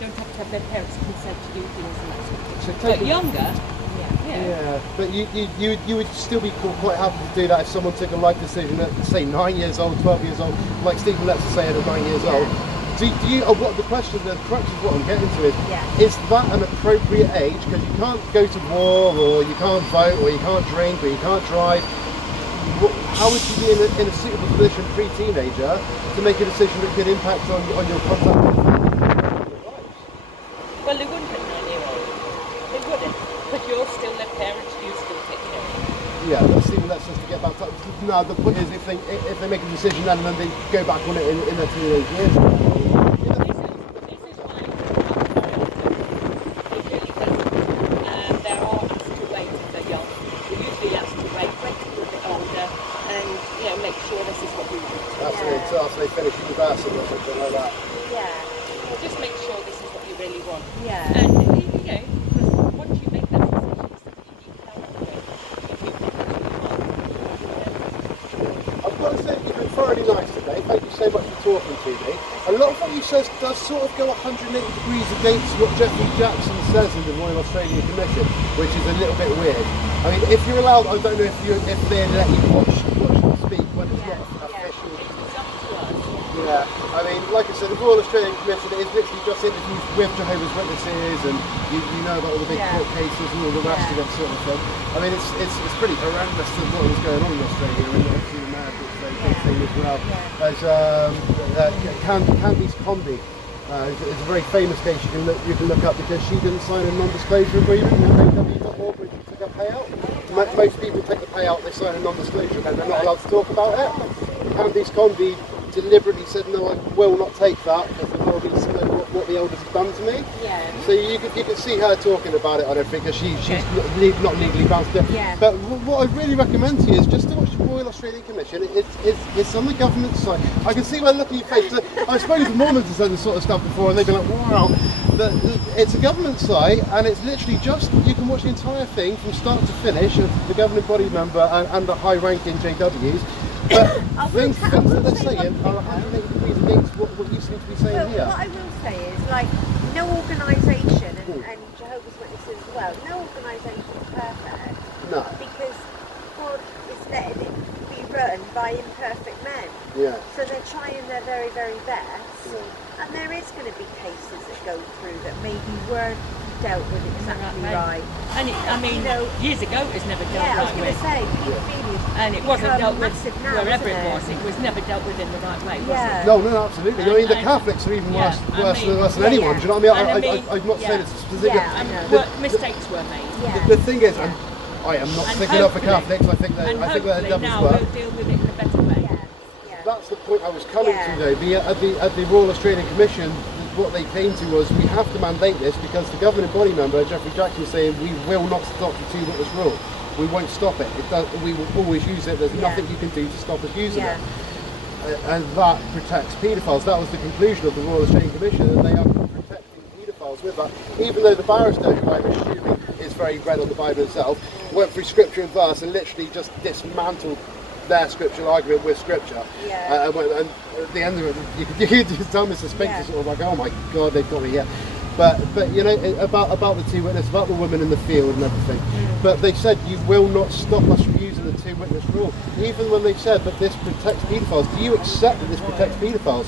don't have to have their parents' consent to do things and that sort of thing. So But younger, yeah, but you would still be quite happy to do that if someone took a life decision at, say, 9 years old, 12 years old, like Stephen Letts say at 9 years old. Do you? What the question, the crux of what I'm getting to is that an appropriate age? Because you can't go to war, or you can't vote, or you can't drink, or you can't drive. How would you be in a suitable position, pre-teenager, to make a decision that could impact on your contact with family? well, they wouldn't at 9-year-old. They wouldn't. But you're still their parents, you still take care of them. Yeah, that's Stephen Letts says to get back to. No, the point is if they make a decision and then they go back on it in their teenage years. After they finish university or something like that. Yeah. Just make sure this is what you really want. Yeah. And once you make that decision, you need to tell them if you want. I've got to say you've been thoroughly nice today. Thank you so much for talking to me. A lot of what you says does sort of go 180 degrees against what Jeffrey Jackson says in the Royal Australian Commission, which is a little bit weird. I mean, if you're allowed, I don't know if they let you watch them speak when it's not official. Yeah, I mean, like I said, the Royal Australian Commission is literally just interviews with Jehovah's Witnesses, and you know about all the big court cases and all the rest of that sort of thing. I mean, it's pretty horrendous to what was going on in Australia, and obviously the marriage was a very big thing as well. As Candice Condie is a very famous case you can look up, because she didn't sign a non-disclosure agreement with AW.org when she took a payout. Most people take the payout, they sign a non-disclosure agreement, they're not allowed to talk about it. Candice Condie deliberately said, no, I will not take that, because the Lord needs to know what the elders have done to me. Yeah. So you can see her talking about it, I don't think, because she's not legally bound to do it. Yeah. But what I really recommend to you is just to watch the Royal Australian Commission. It's on the government side. I can see by looking at your face. I've spoken to Mormons and said this sort of stuff before, and they've been like, wow. It's a government site, and it's literally just, you can watch the entire thing from start to finish of the governing body member and the high-ranking JWs. But things that they're saying are 180 degrees against what you seem to be saying here. What I will say is, like, no organisation, and Jehovah's Witnesses as well, no organisation is perfect. No. Because God is letting it be run by imperfect men. Yeah. So they're trying their very, very best. And there is going to be cases that go through that maybe weren't dealt with exactly right. And I mean, years ago it was never dealt I was right going with. to say, paedophilia. And it wasn't dealt with now, wherever it was. It was never dealt with in the right way, was it? No, absolutely. I mean, the Catholics are even worse than anyone. Do you know what I mean? I'm not saying it's specific. Yeah, I know. Mistakes were made. The thing is, I am not sticking up for Catholics. I think they're the devil's now work. we'll deal with it in a better way. That's the point I was coming to, though. At the Royal Australian Commission, what they came to was, we have to mandate this because the governing body member, Jeffrey Jackson, is saying we will not stop the two-witness rule. We won't stop it. We will always use it. There's nothing you can do to stop us using it. And that protects paedophiles. That was the conclusion of the Royal Australian Commission, and they are protecting paedophiles with that. Even though the barrister, who I'm assuming is very read on the Bible himself, went through scripture and verse and literally just dismantled their scriptural argument with scripture. And at the end of it, you could just tell Mr. Spinks sort of like, oh my God, they've got me here. But you know, about the two witnesses, about the women in the field and everything. But they said, you will not stop us from using the two witness rule. Even when they've said that this protects paedophiles, do you accept that this protects paedophiles?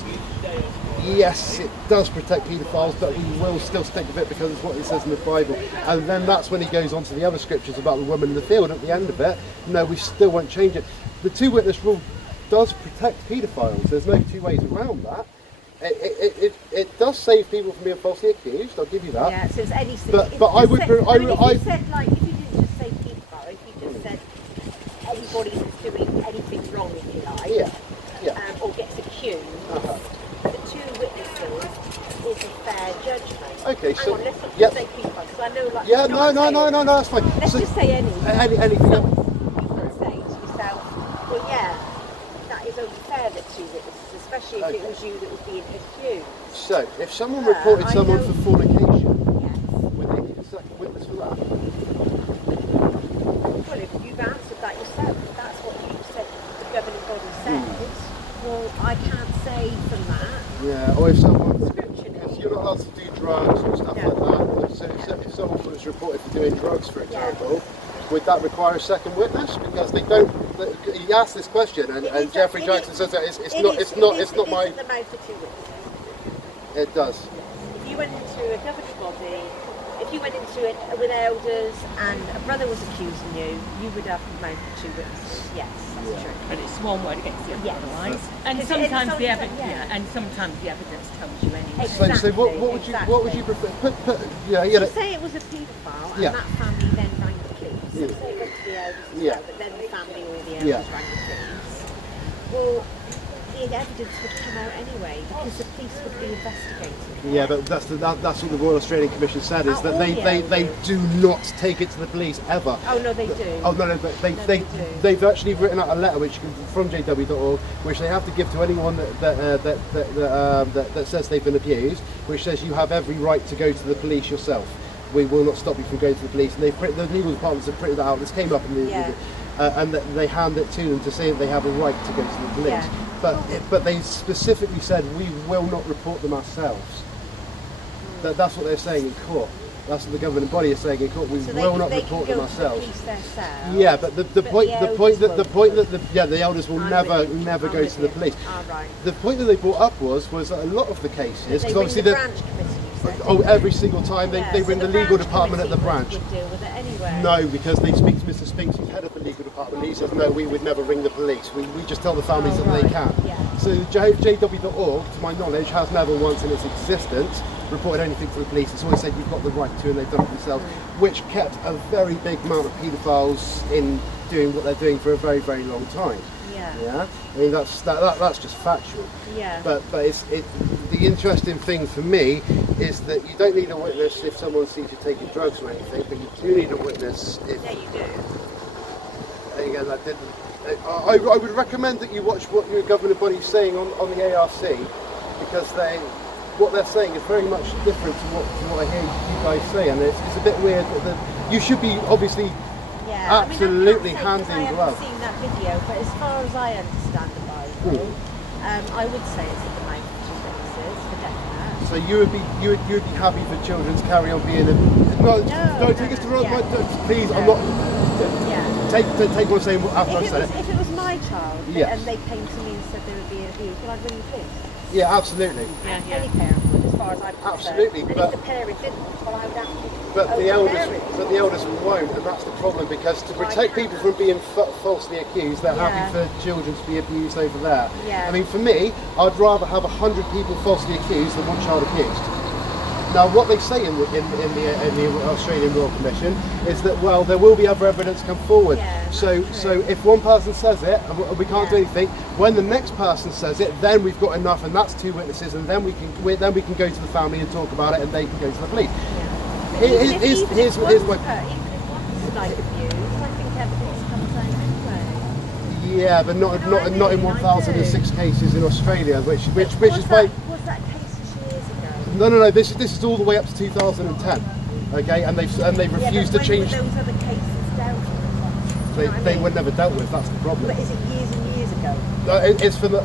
Yes, it does protect paedophiles, but we will still stick with it because it's what it says in the Bible. And then that's when he goes on to the other scriptures about the woman in the field at the end of it. No, we still won't change it. The two witness rule does protect paedophiles. There's no two ways around that. It does save people from being falsely accused. I'll give you that. Yeah, so it's any. But I would. If you said, like, if you didn't just say paedophile, if you just said anybody who's doing anything wrong, if you like, or gets accused, the two witnesses is a fair judgment. Okay, so let's not just say paedophile, because I know, like, no, that's fine. Let's just say anything. So you can say to yourself, well, yeah, that is only fair that two witnesses, especially if it was you that was being accused. So, if someone reported someone for fornication, would they need a second witness for that? Well, if you've answered that yourself, if that's what you said the governing body said, well, I can't say from that. Yeah, or if someone... Scripturally. You're not allowed to do drugs or stuff like that, so if someone was reported for doing drugs, for example, would that require a second witness? Because they don't. He asked this question, and Jeffrey Jackson says that it's not my. The mouth for 2 witnesses. It does. If you went into a governing body, if you went into it with elders and a brother was accusing you, you would have the mouth for 2 witnesses. Yes, that's true. But it's one word against the other, Yes. otherwise. And It's sometimes only the evidence, yeah. and sometimes the evidence tells you anyway. Exactly. So what would you prefer? So say it was a paedophile and Yeah. that family then rang the police. Yeah. Say it went to the elders as Yeah. well, but then the family or the elders Yeah. rang the police. Well, the evidence would come out anyway because the police would be investigating. Yeah, but that's what the Royal Australian Commission said, is that they do not take it to the police ever. Oh no, they do. Oh no, but they do. They've actually written out a letter from JW.org, which they have to give to anyone that says they've been abused, which says you have every right to go to the police yourself. We will not stop you from going to the police. And the legal departments have printed that out. This came up in the and that they hand it to them to say that they have a right to go to the police. Yeah. But they specifically said we will not report them ourselves. That's what they're saying in court. That's what the governing body is saying in court. We will not report them ourselves. Yeah, but the point that the elders will never go to the police. Right. The point that they brought up was that a lot of the cases, because obviously the branch committee. every single time they ring the legal department at the branch. Would deal with it anyway. No, because they speak to Mr. Spinks, who's head of the legal department. He says no, we would never ring the police. We just tell the families that they can. Yeah. So JW.org, to my knowledge, has never once in its existence reported anything to the police. It's always said you've got the right to, and they've done it themselves, which kept a very big amount of paedophiles in doing what they're doing for a very, very long time. Yeah, I mean that's just factual. Yeah. But the interesting thing for me is that you don't need a witness if someone sees you taking drugs or anything, but you do need a witness if. Yeah, you do. Again, I would recommend that you watch what your governing body's saying on the ARC, because what they're saying is very much different to what I hear you guys say, and it's a bit weird that you should be obviously. Yeah, absolutely I mean, hand in glove. I haven't seen that video, but as far as I understand the Bible, I would say it's at the mouth of 2 witnesses for definite. So you would be happy for children to carry on being no, take us to wrong. Please, I'm not. Yeah. Take one saying after I've said it. If it was my child and they came to me and said they were being abused, would I ring the police? Yeah, absolutely. Any parent would, as far as I'm concerned. Absolutely, and but if the parent didn't, well, I would have to. But the elders won't, and that's the problem, because to protect people from being falsely accused, they're happy for children to be abused over there. Yeah. I mean, for me, I'd rather have 100 people falsely accused than 1 child accused. Now, what they say in the Australian Royal Commission is that, well, there will be other evidence come forward. Yeah, so if one person says it and we can't do anything, when the next person says it, then we've got enough, and that's 2 witnesses, and then we can go to the family and talk about it, and they can go to the police. Here's my. Even if one's like abused, I think evidence comes out anyway. Yeah, but not in 1,006 cases in Australia, which is why. Was that case years ago? No. This is all the way up to 2010. Okay, and they've refused to change. Those other cases dealt with? They were never dealt with. That's the problem. But is it years and years ago? It's for the.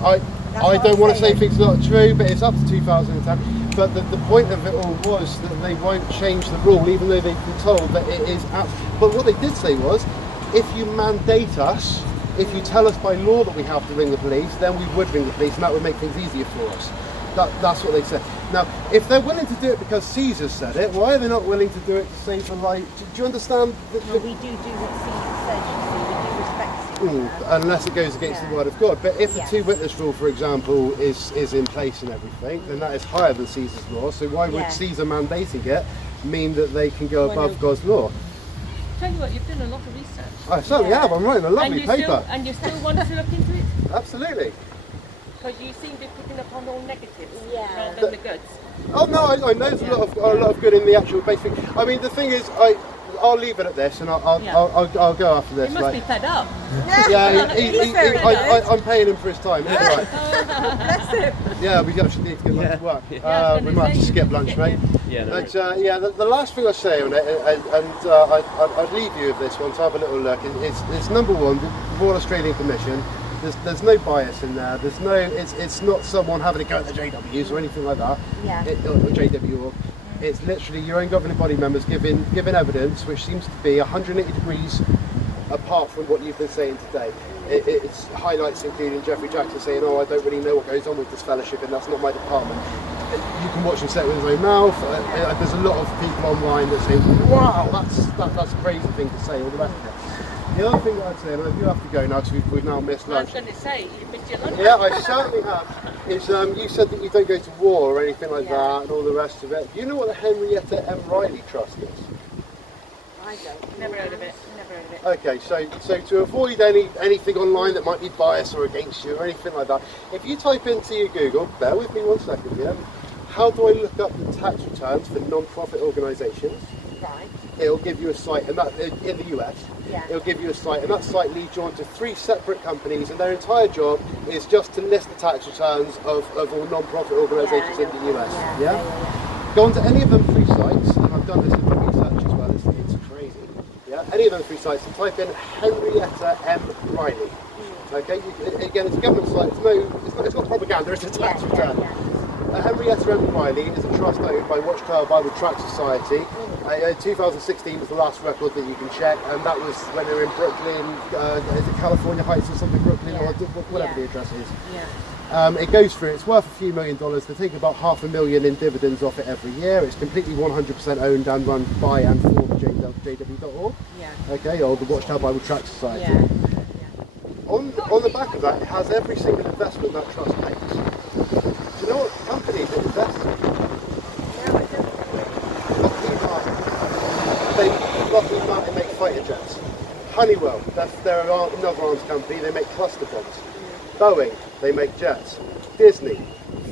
I don't want to say things are not true, but it's up to 2010. But the point of it all was that they won't change the rule, even though they've been told that it is. But what they did say was, if you mandate us, if you tell us by law that we have to ring the police, then we would ring the police, and that would make things easier for us. That's what they said. Now, if they're willing to do it because Caesar said it, why are they not willing to do it to save a life? Do you understand? Well, we do what Caesar said, you see. We do respect Caesar. Unless it goes against the word of God. But if the 2 witness rule, for example, is in place and everything, then that is higher than Caesar's law. So why would Caesar mandating it mean that they can go above God's law? Tell you what, you've done a lot of research. I certainly have. I'm writing a lovely paper. And you still want to look into it? Absolutely. Because you seem to be picking up on all negatives rather than the goods. Oh no, I know there's a lot of good in the actual basic. I mean, the thing is, I'll leave it at this, and I'll go after this. He must be fed up. Yeah, I'm paying him for his time. It's all right. Yeah, we actually need to get back to work. We might have to skip lunch, mate. Yeah. But the last thing I say on it, and I'd leave you with this one to have a little look. It's number one, the Royal Australian Commission There's no bias in there. There's no. It's not someone having a go at the JWs or anything like that. Yeah. Or JW org. It's literally your own governing body members giving evidence, which seems to be 180 degrees apart from what you've been saying today. It's highlights including Jeffrey Jackson saying, "Oh, I don't really know what goes on with this fellowship, and that's not my department." You can watch him say it with his own mouth. There's a lot of people online that say, "Wow, that's a crazy thing to say." All the rest of it. The other thing that I'd say, and I do have to go now because we've now missed lunch. I was going to say, you missed your lunch. Yeah, I certainly have. Is you said that you don't go to war or anything like that, and all the rest of it. Do you know what the Henrietta M. Riley Trust is? I don't. Never heard of it. Never heard of it. Okay, so to avoid anything online that might be biased or against you or anything like that, if you type into your Google, bear with me 1 second here, how do I look up the tax returns for non-profit organisations? Right. It'll give you a site, and that in the US, Yeah. it'll give you a site, and that site leads you on to 3 separate companies, and their entire job is just to list the tax returns of all non-profit organisations in the US. Yeah? Go on to any of them 3 sites, and I've done this in my research as well, it's crazy. Yeah? Any of them 3 sites, and type in Henrietta M. Riley. Okay, again, it's a government site, it's not propaganda, it's a tax return. Henrietta M. Riley is a trust owned by Watchtower Bible Tract Society. 2016 was the last record that you can check, and that was when they were in Brooklyn, is it California Heights or something, Brooklyn, or whatever the address is. It goes through, it's worth a few $1 million. They take about $500,000 in dividends off it every year. It's completely 100% owned and run by and for JW.org. Okay, or the Watchtower Bible Tract Society. On the back of that, it has every single investment that trust makes. Do you know what companies that invest in? Lockheed Martin make fighter jets. Honeywell, they're another arms company, they make cluster bombs. Boeing, they make jets. Disney,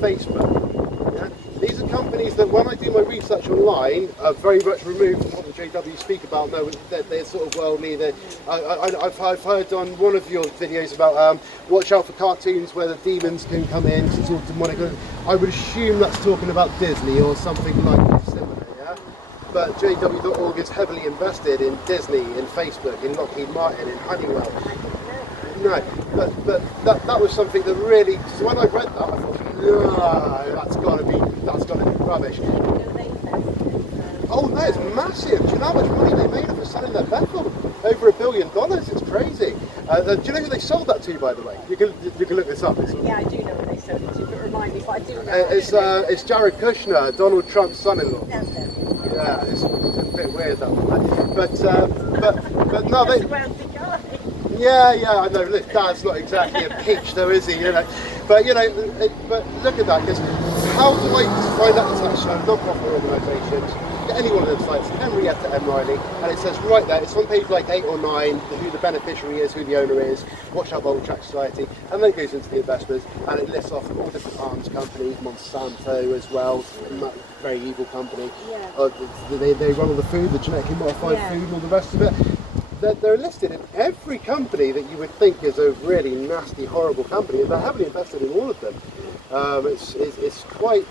Facebook. Yeah? These are companies that when I do my research online are very much removed from what the JW speak about. No, they're sort of worldly. I've heard on one of your videos about watch out for cartoons where the demons can come in. It's all demonic. I would assume that's talking about Disney or something like similar. But JW.org is heavily invested in Disney, in Facebook, in Lockheed Martin, in Honeywell. No, but that was something that really. So when I read that, I thought, no, that's got to be rubbish. Oh no, it's massive. Do you know how much money they made off of selling their Bethel? Over $1 billion. It's crazy. Do you know who they sold that to, by the way? You can look this up. Yeah, I do know who they sold it to, but remind me if I do know. It's Jared Kushner, Donald Trump's son-in-law. That's it. Yeah, it's a bit weird that one, but no, they. Yeah, I know. Look, Dad's not exactly a peach, though, is he? You know, but but look at that. Because how do I find out the tax return? Non-profit organisations, any one of them sites, Henrietta M. Riley, and it says right there. It's on page like 8 or 9 who the beneficiary is, who the owner is, Watchtower Bible Tract Society, and then it goes into the investors and it lists off all different arms companies, Monsanto as well, very evil company. They run all the food, the genetically modified food, and all the rest of it. They're listed in every company that you would think is a really nasty, horrible company, and they're heavily invested in all of them. It's quite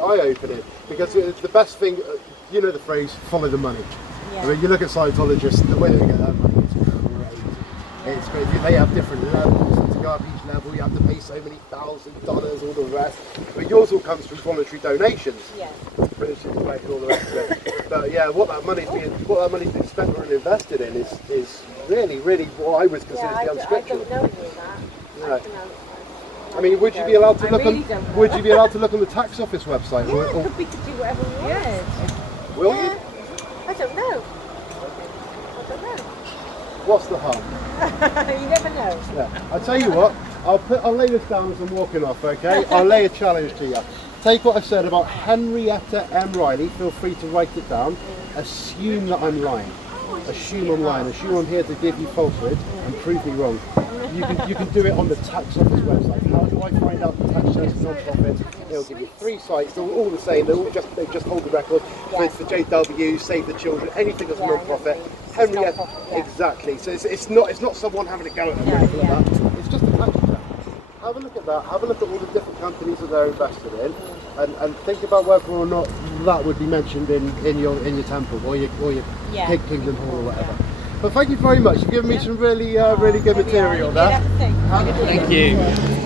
eye-opening because the best thing, you know the phrase, follow the money. I mean, you look at Scientologists, the way they get that money is crazy. It's crazy. They have different levels. To go up each level, you have to pay so many $1,000, all the rest. But yours all comes from voluntary donations. British Bank and all the rest of it. But yeah, what that money's being spent or invested in is really, really what I would consider to be unscriptural. I don't know that. I mean, would you be allowed to look on? Would you be allowed to look on the tax office website? Yeah, it could be to do whatever we want. Will you? I don't know. What's the harm? You never know. Yeah. I tell you what, I'll lay this down as I'm walking off. Okay, I'll lay a challenge to you. Take what I said about Henrietta M. Riley. Feel free to write it down. Assume that I'm lying. Assume I'm lying. Assume I'm here to give you falsehood and prove me wrong. You can do it on the tax office website. How do I find out the tax returns for non-profits? They'll give you 3 sites. They're all the same. They just hold the record for JW, Save the Children, anything that's non-profit. Henrietta, exactly. So it's not someone having a go at them or anything like that. It's just a tax return. Have a look at that. Have a look at all the different companies that they're invested in, and think about whether or not that would be mentioned in your temple or your kingdom hall or whatever. But thank you very much. You've given me some really, really good material there. Thank you.